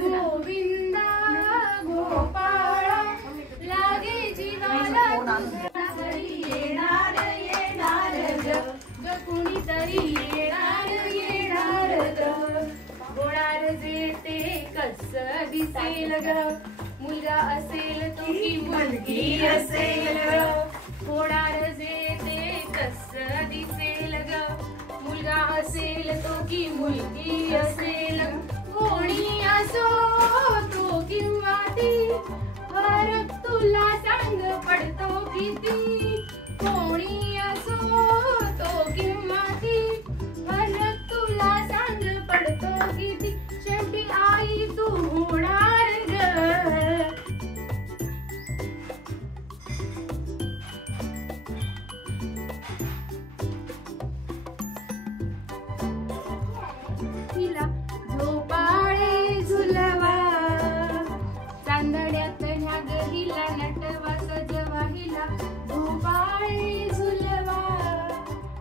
गोविंदा गोपाळा लागे जीवाला घरी येणार येणार ग कुणीतरी येणार ग बोळार जे ते कस दिसेल ग मुलगा असेल तो की मुलगी असेल ग बोळार जे ते कस दिसेल ग मुलगा असेल तो की मुलगी असेल कोणी असो तो किंवा ती फरक तुला सांग पडतो किती कोणी असो तो किंवा ती फरक तुला सांग पडतो किती शेवटी आई तू होणार ग तिला झोपाळे झुलवा चांदड्यात ह्या गहिला नटवा सजवा हिला झोपाळे झुलवा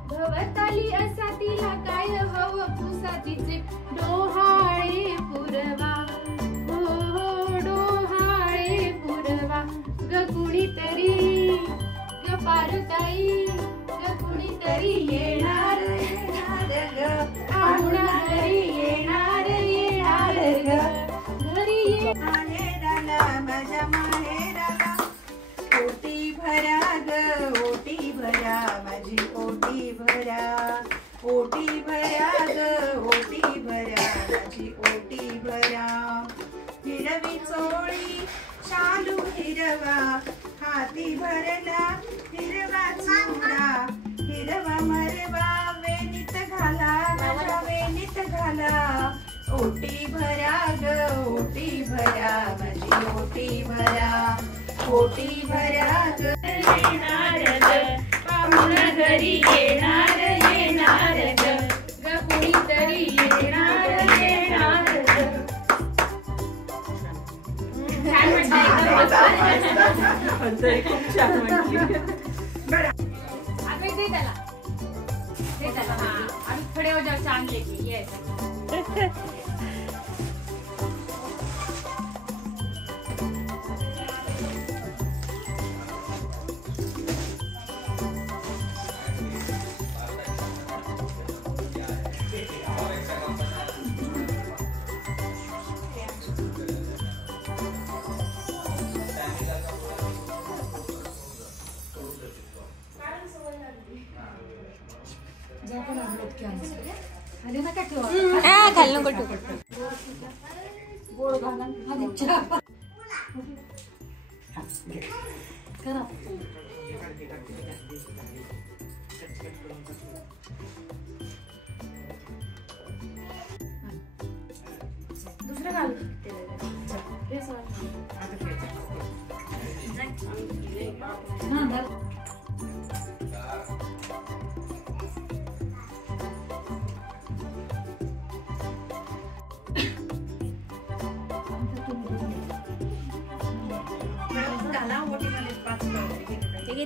भवताली असा तिला काय हवं पुसातीचे डोहाळे पुरवा हो हो डोहाळे पुरवा ग कुणीतरी ग पारुताई ग कुणीतरी येणार ग आहुणा घरी येणार ग घरी येणार माझ्या माहेराला ओटी भरा ग ओटी भरा माझी ओटी भरा ओटी भरा ग ओटी भरा माझी ओटी भरा हिरवी चोळी चालू हिरवा हाती भरला हिरवा चुडा हिरवा मरवा वेणीत घाला माझ्या वेणीत घाला ओटी भरा ग ओटी भरा माझी ओटी भरा ओटी भरा ग येणार ग पाहुणा घरी येणार ग ग कुणीतरी येणार ग खूप छान आणि थोडे वजावर आणले की यायचं खाली नको ठेवू गोड घाला करा दुसरं घाल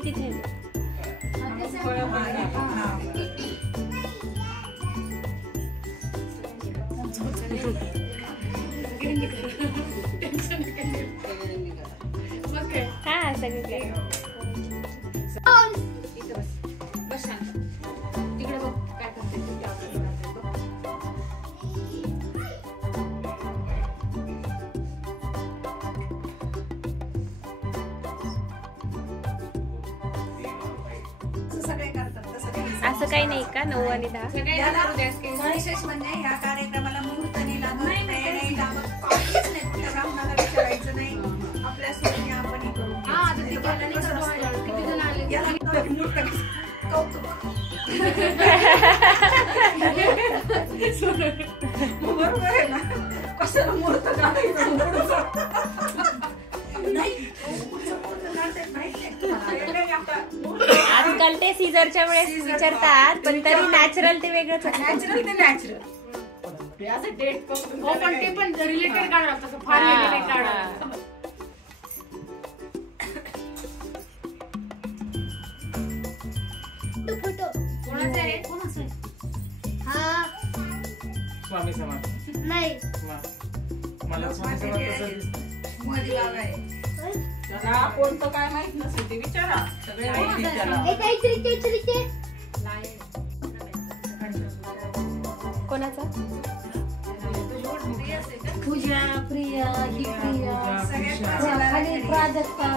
तिथे हा सगळे बस शांत तिकडे बघ काय करते असं काही नाही का 9 आणि 10 विशेष म्हणजे या कार्यक्रमाला मुहूर्त नाही लागत नाही लागत काहीच नाही कुठल्या ब्राह्मणाला विचारायचं नाही आपल्या सोयीने आपण करू किती जण आले कौतुक बरोबर आहे ना कशाला मुहूर्त काढायचं आजकाल ते सीझरच्या वेळेस विचारतात पण तरी नॅचरल ते वेगळंच नॅचरल ते नॅचरल हो पण ते पण रिलेटेड काढा तसं फार रिलेटेड काढा फोटो कोणाचा रे कोणाचा आहे हा स्वामी समर्थ नाही मला मध्ये गाव आहे. त्याला कोणतं काय माहित नसेल ते विचारा. सगळे माहिती त्याला. कोणाचा? पूजा प्रिया ही प्रिया सगळ्यात खाली प्राजक्ता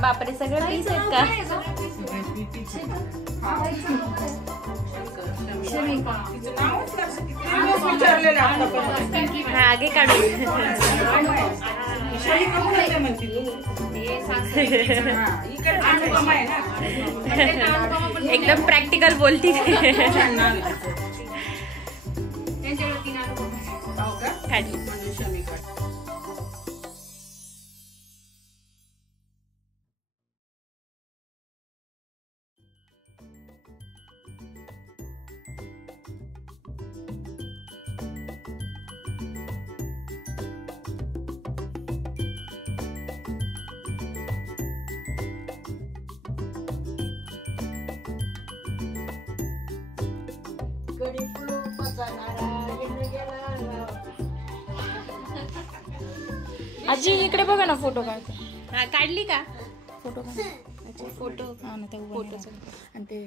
बापरे सगळं पीस आहेत का? तिचं नावच लक्षात किती दिवस विचारलेलं आतापर्यंत. हा आगे काढू. शनिका मुलाचं म्हणते तू. हे सासू. हा, इकडचं अनुपमा आहे ना. एकदम प्रॅक्टिकल बोलती. छान नाव आहे तिचं. त्यांच्याकडे 3 अनुभव. हो का? काढली. म्हणजे शमिका. आजी इकडे बघा ना फोटो काढते. हा काढली का? फोटो काढ. फोटो. हा ना त्या फोटो. आणि ते